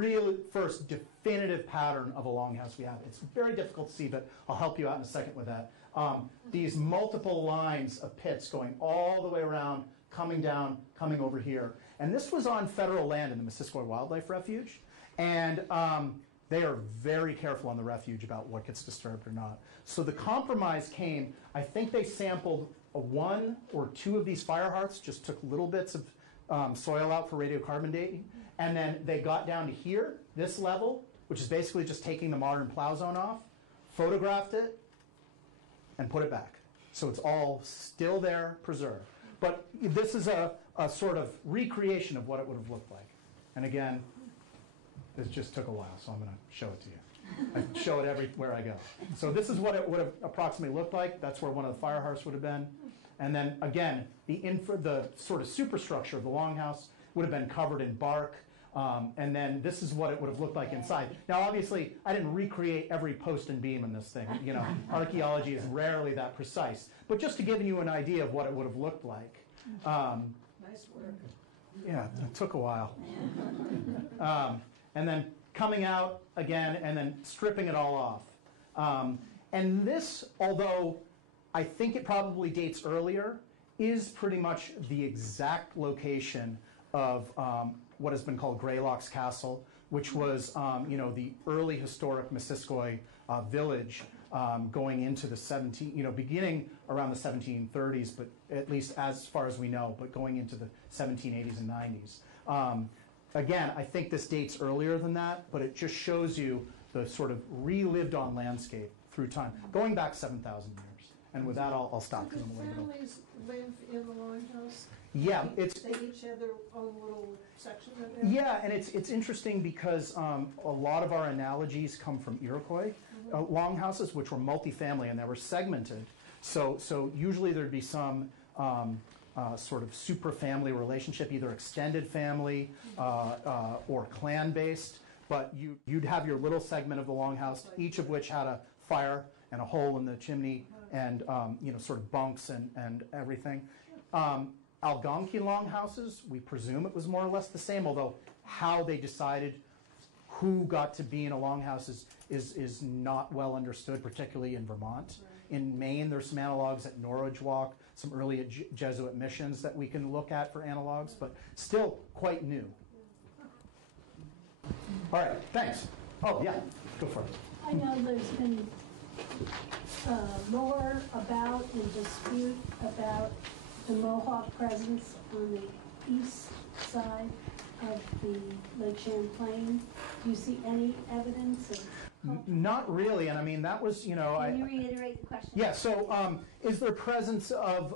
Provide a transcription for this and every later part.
Real first definitive pattern of a longhouse we have. It's very difficult to see, but I'll help you out in a second with that. These multiple lines of pits going all the way around, coming down, coming over here. And this was on federal land in the Missisquoi Wildlife Refuge. And they are very careful on the refuge about what gets disturbed or not. So the compromise came, I think they sampled one or two of these fire hearths, just took little bits of soil out for radiocarbon dating, and then they got down to here, this level, which is basically just taking the modern plow zone off, photographed it, and put it back. So it's all still there, preserved. But this is a sort of recreation of what it would have looked like. And again, this just took a while, so I'm going to show it to you. I show it everywhere I go. So this is what it would have approximately looked like. That's where one of the fire hearths would have been. And then again, the sort of superstructure of the longhouse would have been covered in bark. And then this is what it would have looked like inside. Now, obviously, I didn't recreate every post and beam in this thing. You know, archaeology is rarely that precise. But just to give you an idea of what it would have looked like. Nice work. Yeah, it took a while. And then coming out again and then stripping it all off. And this, although I think it probably dates earlier, is pretty much the exact location of what has been called Greylock's Castle, which was the early historic Missisquoi village going into the beginning around the 1730s, but at least as far as we know, but going into the 1780s and 90s. Again, I think this dates earlier than that, but it just shows you the sort of relived on landscape through time, going back 7,000 years. And with that, I'll stop. So do families live in the longhouse? Yeah, They each have their own little section of it? Yeah, and it's interesting because a lot of our analogies come from Iroquois longhouses, which were multifamily, and they were segmented. So usually there'd be some sort of super family relationship, either extended family or clan-based. But you'd have your little segment of the longhouse, each of which had a fire and a hole in the chimney, and sort of bunks and everything. Algonquin longhouses, we presume it was more or less the same, although how they decided who got to be in a longhouse is not well understood, particularly in Vermont. Right. In Maine, there's some analogs at Norwich Walk, some early Jesuit missions that we can look at for analogs, but still quite new. All right, thanks. Oh, yeah, go for it. I know there's been lore about and dispute about the Mohawk presence on the east side of the Lake Champlain. Do you see any evidence of? Not really, and I mean that was, Can you reiterate the question? Yeah. So, is there presence of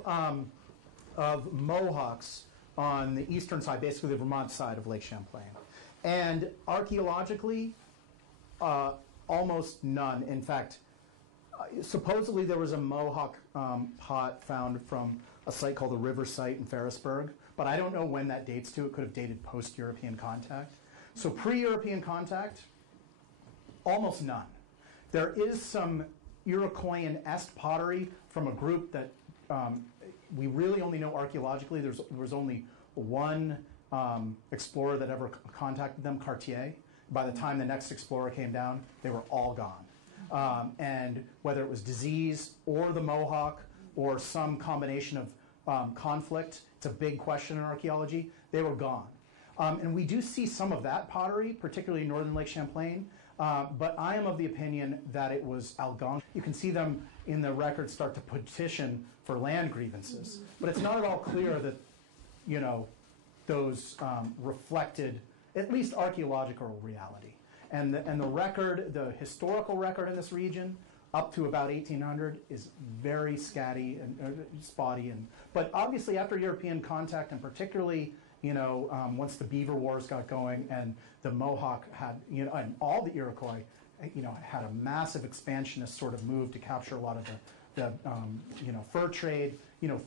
Mohawks on the eastern side, basically the Vermont side of Lake Champlain? And archaeologically, almost none. In fact, supposedly there was a Mohawk pot found from a site called the River Site in Ferrisburg, but I don't know when that dates to. It could have dated post-European contact. So pre-European contact, almost none. There is some Iroquoian-esque pottery from a group that we really only know archaeologically. There was only one explorer that ever contacted them, Cartier. By the time the next explorer came down, they were all gone. And whether it was disease or the Mohawk or some combination of conflict, it's a big question in archaeology, they were gone. And we do see some of that pottery, particularly in northern Lake Champlain, but I am of the opinion that it was Algonquin. You can see them in the records start to petition for land grievances, but it's not at all clear that, those reflected at least archaeological reality. And the record, the historical record in this region, up to about 1800, is very scatty and spotty. But obviously, after European contact, and particularly, once the Beaver Wars got going, and the Mohawk had, and all the Iroquois, had a massive expansionist sort of move to capture a lot of the fur trade.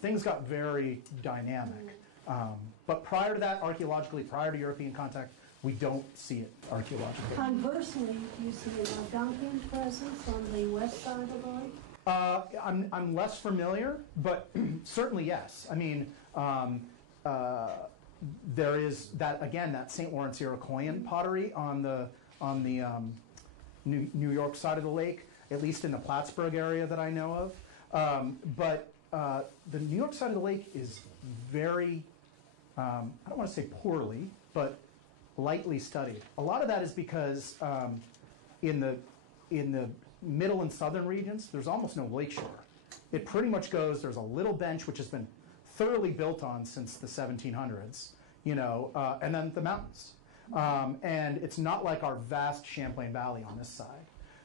Things got very dynamic. But prior to that, archaeologically, prior to European contact, we don't see it archaeologically. Conversely, do you see an Algonquin presence on the west side of the lake? I'm less familiar, but certainly yes. I mean, there is that, again, that St. Lawrence Iroquoian pottery on the New York side of the lake, at least in the Plattsburgh area that I know of. But the New York side of the lake is very, I don't want to say poorly, but lightly studied. A lot of that is because in the middle and southern regions, there's almost no lakeshore. It pretty much goes, there's a little bench which has been thoroughly built on since the 1700s, and then the mountains. And it's not like our vast Champlain Valley on this side.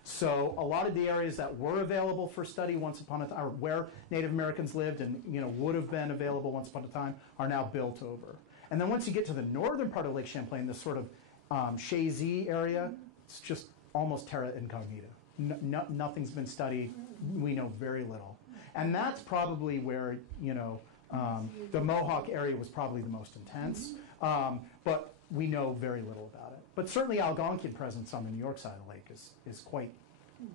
So a lot of the areas that were available for study once upon a time, or where Native Americans lived and would have been available once upon a time, are now built over. And then once you get to the northern part of Lake Champlain, this sort of Chazy area, it's just almost terra incognita. Nothing's been studied. We know very little. And that's probably where, the Mohawk area was probably the most intense. But we know very little about it. But certainly Algonquian presence on the New York side of the lake is quite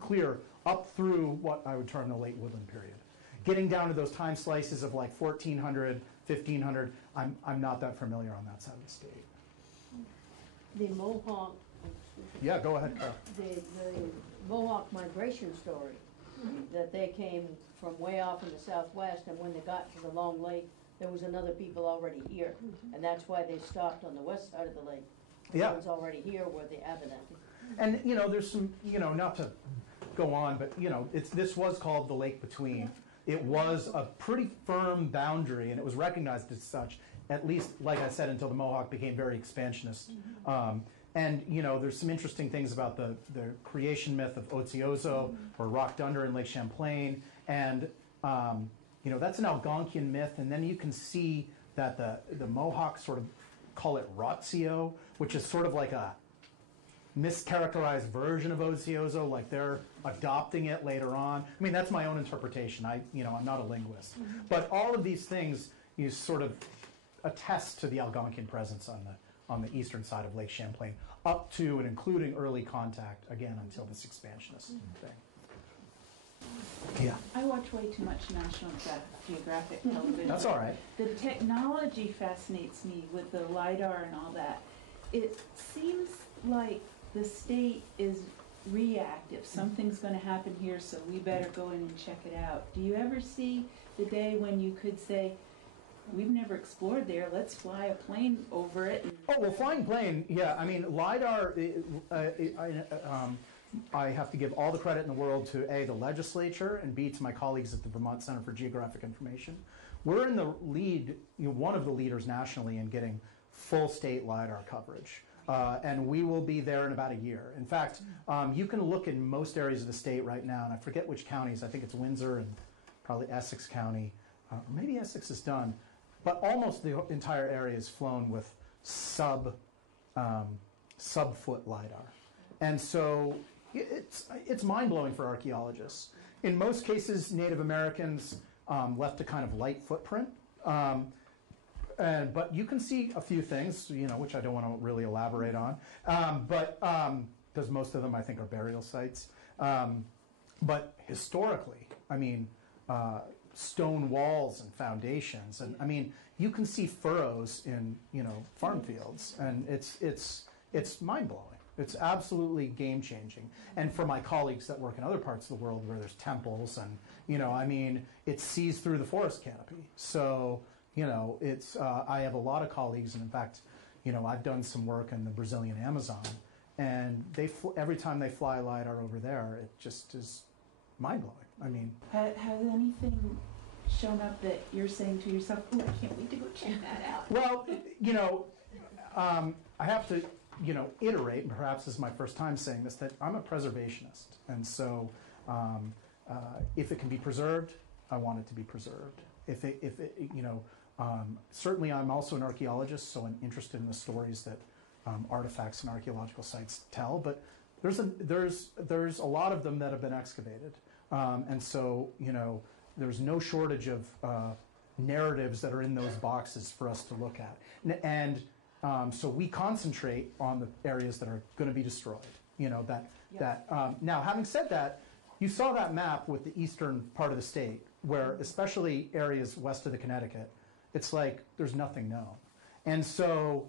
clear up through what I would term the late woodland period. Getting down to those time slices of like 1400, 1500, I'm not that familiar on that side of the state. The Mohawk, Yeah, go ahead, Carl. the Mohawk migration story, that they came from way off in the southwest, and when they got to the Long Lake, there was another people already here, and that's why they stopped on the west side of the lake. The Yeah. ones already here were the Abenaki. And there's some, not to go on, but this was called the Lake Between. It was a pretty firm boundary, and it was recognized as such, at least, like I said, until the Mohawk became very expansionist. And there's some interesting things about the creation myth of Otsiozo or Rock Dunder in Lake Champlain, and that's an Algonquian myth. And then you can see that the Mohawks sort of call it Rotzio, which is sort of like a mischaracterized version of Otsiozo, like they're adopting it later on. I mean, that's my own interpretation. I'm not a linguist, but all of these things you sort of attest to the Algonquian presence on the eastern side of Lake Champlain, up to and including early contact, again, until this expansionist thing. Yeah. I watch way too much National Geographic television. That's all right. The technology fascinates me with the LiDAR and all that. It seems like the state is reactive. Something's going to happen here, so we better go in and check it out. Do you ever see the day when you could say, we've never explored there, let's fly a plane over it? Oh, well, flying plane, yeah. I mean, LiDAR, I have to give all the credit in the world to A, the legislature, and B, to my colleagues at the Vermont Center for Geographic Information. We're in the lead, one of the leaders nationally in getting full state LiDAR coverage. And we will be there in about a year. In fact, you can look in most areas of the state right now, and I forget which counties, I think it's Windsor and probably Essex County. Maybe Essex is done, but almost the entire area is flown with sub-foot LiDAR. And so it's mind-blowing for archaeologists. In most cases, Native Americans left a kind of light footprint. But you can see a few things, which I don't want to really elaborate on. Because most of them, I think, are burial sites. But historically, I mean, stone walls and foundations, and I mean, you can see furrows in farm fields, and it's mind-blowing. It's absolutely game-changing. And for my colleagues that work in other parts of the world where there's temples and, I mean, it sees through the forest canopy. So, it's, I have a lot of colleagues, and in fact, I've done some work in the Brazilian Amazon, and every time they fly LiDAR over there, it just is mind-blowing. I mean. Has anything shown up that you're saying to yourself, oh, I can't wait to go check that out? Well, I have to, iterate, and perhaps this is my first time saying this, that I'm a preservationist. And so if it can be preserved, I want it to be preserved. Certainly I'm also an archaeologist, so I'm interested in the stories that artifacts and archaeological sites tell, but there's a lot of them that have been excavated. And so, there's no shortage of narratives that are in those boxes for us to look at. And so we concentrate on the areas that are going to be destroyed. Now, having said that, you saw that map with the eastern part of the state, where especially areas west of the Connecticut, it's like there's nothing known. And so,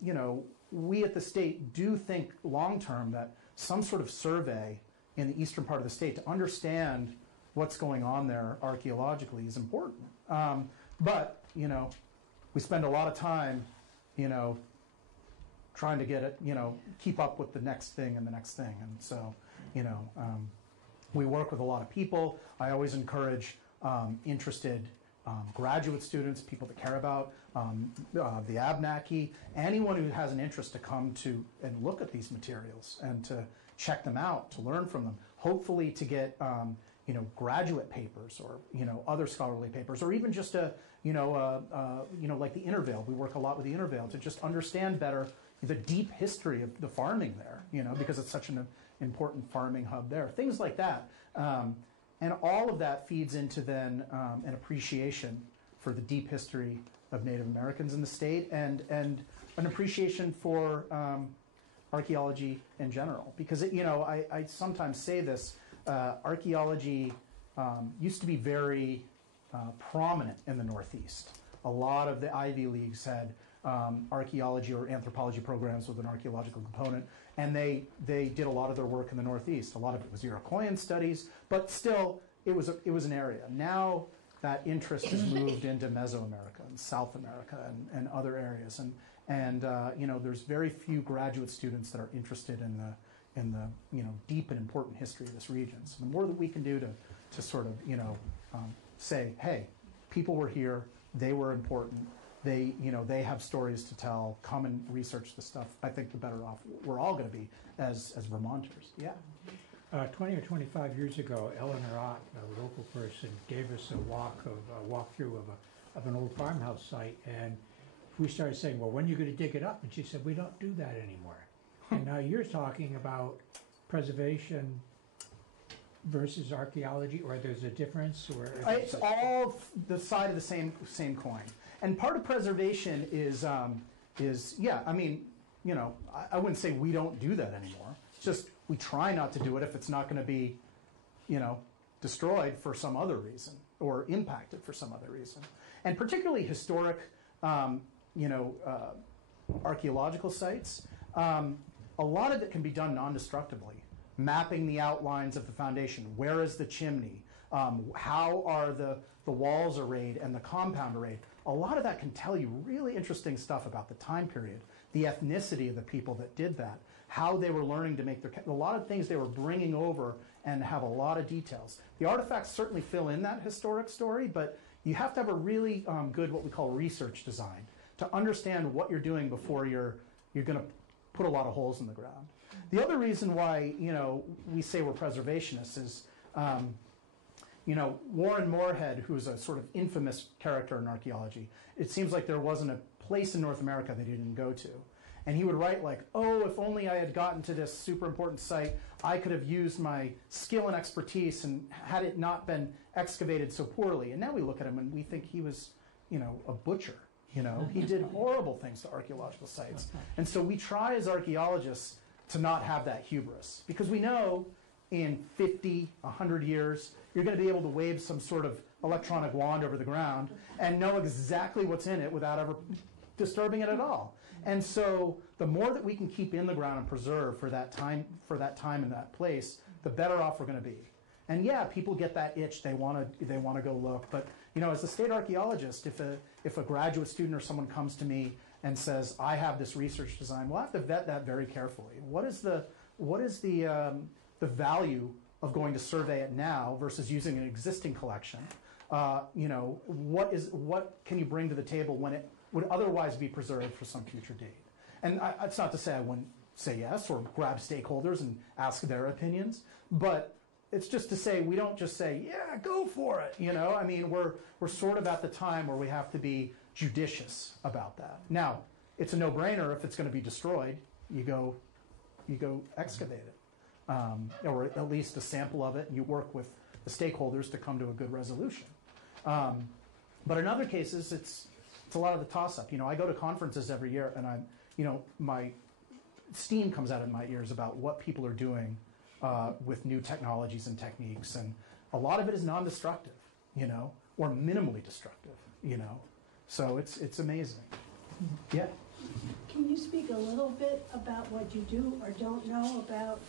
you know, we at the state do think long-term that some sort of survey in the eastern part of the state to understand what's going on there archaeologically is important. But, you know, we spend a lot of time, you know, trying to get it, you know, keep up with the next thing and the next thing. And so, you know, we work with a lot of people. I always encourage interested graduate students, people that care about the ABNACI, anyone who has an interest to come to and look at these materials and to check them out, to learn from them, hopefully to get you know, graduate papers or, you know, other scholarly papers, or even just you know, like the Intervale. We work a lot with the Intervale to just understand better the deep history of the farming there, you know, because it's such an important farming hub there. Things like that. And all of that feeds into then an appreciation for the deep history of Native Americans in the state and an appreciation for archaeology in general. Because, you know, I sometimes say this, archaeology used to be very prominent in the Northeast. A lot of the Ivy Leagues had archaeology or anthropology programs with an archaeological component, and they did a lot of their work in the Northeast. A lot of it was Iroquoian studies, but still, it was an area. Now that interest has moved into Mesoamerica and South America and other areas, and you know, there's very few graduate students that are interested in the you know, deep and important history of this region. So the more that we can do to sort of, you know, say, hey, people were here, they were important, they, you know, they have stories to tell, come and research the stuff, I think the better off we're all going to be as Vermonters. Yeah. 20 or 25 years ago, Eleanor Ott, a local person, gave us a walkthrough of an old farmhouse site, and we started saying, well, when are you going to dig it up? And she said, we don't do that anymore. And now you're talking about preservation versus archaeology, or there's a difference, or it's all the side of the same coin. And part of preservation is yeah, I mean, you know, I wouldn't say we don't do that anymore. It's just we try not to do it if it's not going to be, you know, destroyed for some other reason or impacted for some other reason. And particularly historic, you know, archaeological sites, a lot of it can be done non-destructively. Mapping the outlines of the foundation. Where is the chimney? How are the walls arrayed and the compound arrayed? A lot of that can tell you really interesting stuff about the time period, the ethnicity of the people that did that, how they were learning to make a lot of things they were bringing over and have a lot of details. The artifacts certainly fill in that historic story, but you have to have a really good, what we call research design, to understand what you're doing before you're going to put a lot of holes in the ground. The other reason why, you know, we say we're preservationists is, you know, Warren Moorhead, who's a sort of infamous character in archaeology, it seems like there wasn't a place in North America that he didn't go to. And he would write like, oh, if only I had gotten to this super important site, I could have used my skill and expertise and had it not been excavated so poorly. And now we look at him and we think he was, you know, a butcher. You know, he did horrible things to archaeological sites. And so we try as archaeologists to not have that hubris, because we know in 50, 100 years, you're going to be able to wave some sort of electronic wand over the ground and know exactly what's in it without ever disturbing it at all. And so the more that we can keep in the ground and preserve for that time and that place, the better off we're going to be. And yeah, people get that itch, they want to go look. But you know, as a state archaeologist, if a graduate student or someone comes to me and says, I have this research design, we'll have to vet that very carefully. What is the value of going to survey it now versus using an existing collection? You know, what can you bring to the table when it would otherwise be preserved for some future date? And it's not to say I wouldn't say yes or grab stakeholders and ask their opinions, but it's just to say we don't just say, yeah, go for it. You know, I mean, we're sort of at the time where we have to be judicious about that. Now, it's a no-brainer. If it's going to be destroyed, you go excavate it, or at least a sample of it, and you work with the stakeholders to come to a good resolution. But in other cases, it's a lot of the toss-up. You know, I go to conferences every year, and my steam comes out of my ears about what people are doing with new technologies and techniques, and a lot of it is non-destructive, you know, or minimally destructive, you know. So it's amazing. Yeah. Can you speak a little bit about what you do or don't know about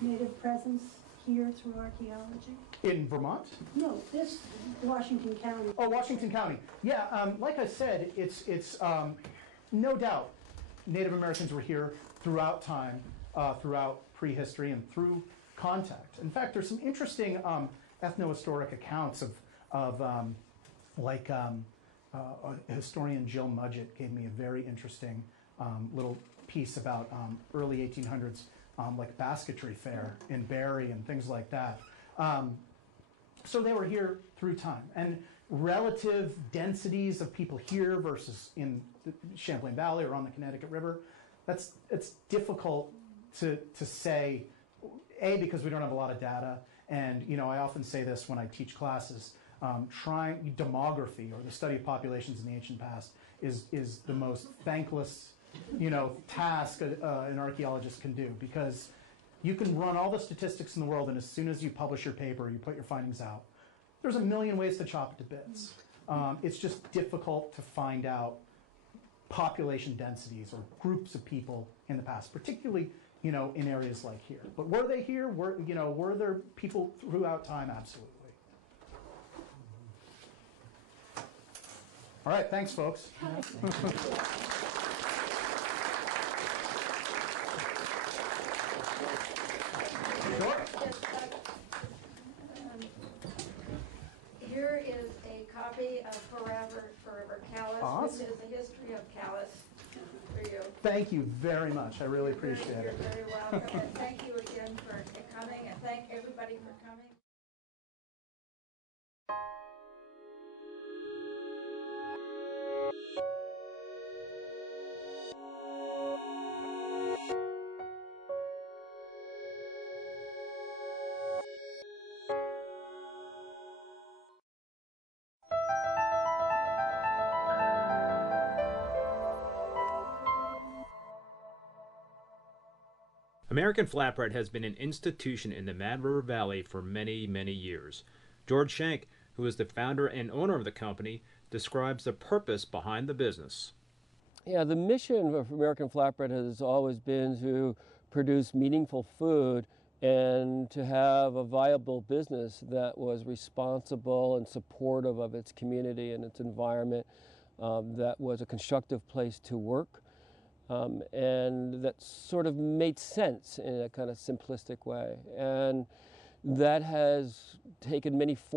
native presence here through archaeology? In Vermont? No, this Washington County. Oh, Washington County. Yeah, like I said, it's no doubt Native Americans were here throughout time, throughout prehistory, and through contact. In fact, there's some interesting ethnohistoric accounts of historian Jill Mudgett gave me a very interesting little piece about early 1800s, like basketry fair in Barrie and things like that. So they were here through time. And relative densities of people here versus in the Champlain Valley or on the Connecticut River, it's difficult to say, A, because we don't have a lot of data, and I often say this when I teach classes, trying demography, or the study of populations in the ancient past, is the most thankless task an archaeologist can do, because you can run all the statistics in the world, and as soon as you publish your paper, you put your findings out, there's a million ways to chop it to bits. It's just difficult to find out population densities or groups of people in the past, particularly in areas like here. But were they here? Were there people throughout time? Absolutely. All right, thanks, folks. Here is a copy of Forever Callus, Awesome. which is the history of Callus for you. Thank you very much. I really appreciate it. You're very welcome, and thank you again for coming, and thank everybody for coming. American Flatbread has been an institution in the Mad River Valley for many, many years. George Schenk, who is the founder and owner of the company, describes the purpose behind the business. Yeah, the mission of American Flatbread has always been to produce meaningful food and to have a viable business that was responsible and supportive of its community and its environment, that was a constructive place to work. And that sort of made sense in a kind of simplistic way. And that has taken many forms.